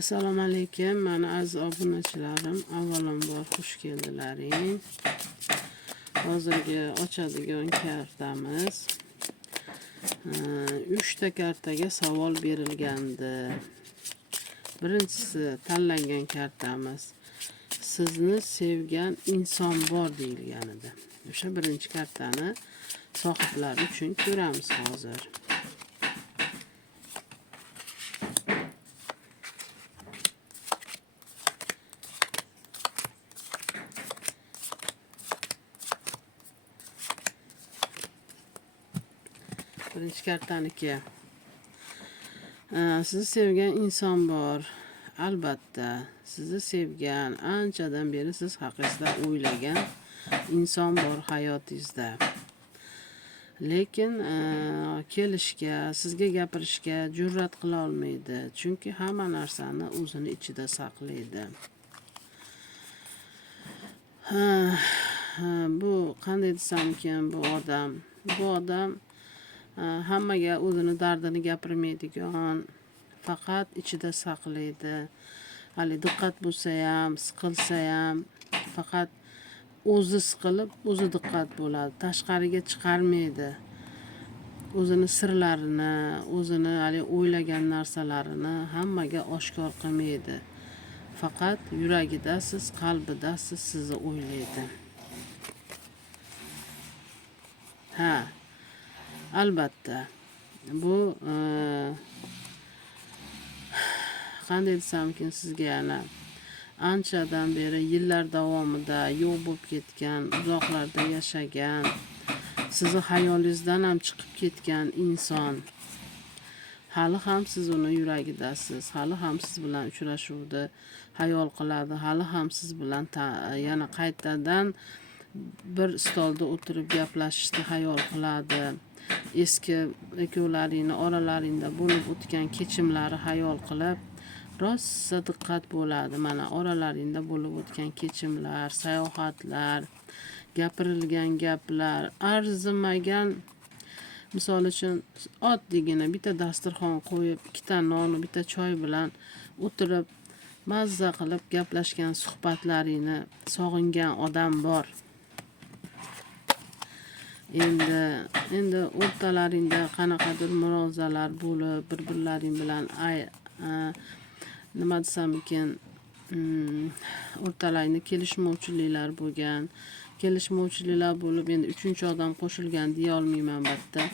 Assalomu alaykum, mana aziz obunachilarim, avvalambor xush keldilaring. Hozirgi ochadigan kartamiz. 3 ta kartaga savol berilgandi. Birinchisi tanlangan kartamiz. Sizni sevgan inson bor deyilgan edi. O'sha birinchi kartani sohiblari uchun ko'ramiz hozir. Birinchi kartaniki. Sizni sevgan inson bor. Albatta, sizni sevgan, anchadan beri siz haqingizda o'ylagan inson bor hayotingizda. Lekin kelishga, sizga gapirishga jur'at qila olmaydi, chunki hamma narsani o'zini ichida saqlaydi. Bu qanday desamkin, bu odam hammaga o'zini dardini gapirmaydigan, faqat ichida saqlaydi. Hali diqqat bo'lsa ham, siqilsa ham, faqat o'zi siqilib, o'zi diqqat bo'ladi. Tashqariga chiqarmaydi. O'zini sirlarini, o'zini hali o'ylagan narsalarini hammaga oshkor qilmaydi. Faqat yuragida siz, qalbida sizni o'ylaydi. Albatta, bu qanday desamkin, sizga yana anchadan beri yillar davomida yo'q bo'lib ketgan, uzoqlarda yashagan, sizni hayolingizdan ham chiqib ketgan inson hali ham siz uni yuragidasiz, hali ham siz bilan uchrashuvni hayol qiladi, hali ham siz bilan yana qaytadan bir stolda o'tirib gaplashishni hayol qiladi. Eski ikkovlaringni oralaringda bo'lib o'tgan kechimlari hayol qilib, rosa diqqat bo'ladi. Mana oralaringda bo'lib o'tgan kechimlar, sayohatlar, gapirilgan gaplar, arzimagan, misol uchun oddiygina bitta dasturxon qo'yib, 2 ta non, bitta choy bilan o'tirib, mazza qilib gaplashgan suhbatlaringni sog'ingan odam bor. Endi o'rtalaringda qanaqadir murozalar bo'lib, bir-birlaring bilan nima desam ekan, o'rtalaringda kelishmovchiliklar bo'lgan. Kelishmovchiliklar bo'lib, endi 3-chi odam qo'shilgan deya olmayman albatta.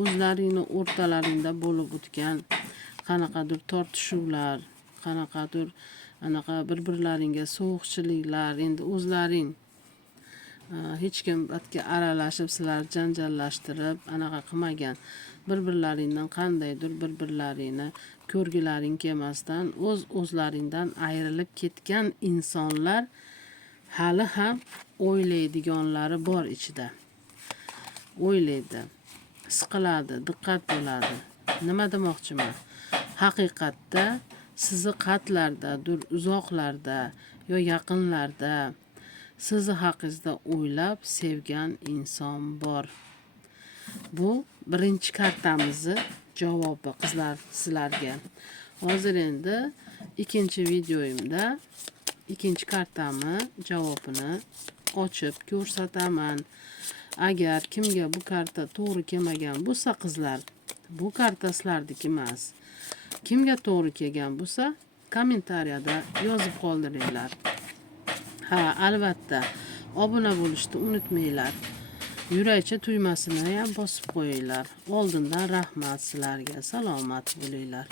O'zlaringni o'rtalaringda bo'lib o'tgan qanaqadir tortishuvlar, qanaqadir anaqa bir-birlaringga sovuqchiliklar, endi o'zlaring hech kim batga aralashib, sizlar janjallashtirib, anaqa qilmagan. Bir-birlaringdan qandaydir bir-birlaringni ko'rgilaring kelmasdan o'zlaringdan ayrilib ketgan insonlar hali ham o'ylaydiganlari bor ichida. O'ylaydi, siqiladi, diqqat bo'ladi. Nima demoqchiman? Haqiqatda sizni qatlardadir, uzoqlarda yo yaqinlarda sizni haqingizda o'ylab sevgan inson bor. Bu birinchi kartamizni javobi qizlar sizlarga. Hozir endi ikkinchi videoyimda ikkinchi kartami javobini ochib ko'rsataman. Agar kimga bu karta to'g'ri kelmagan bo'lsa qizlar, bu karta sizlarniki emas. Kimga to'g'ri kelgan bo'lsa, kommentariyada yozib qoldiringlar. Albatta, obuna bo'lishni unutmanglar. Yurakcha tugmasini ham bosib qo'yinglar. Oldindan rahmat sizlarga. Salomat bo'linglar.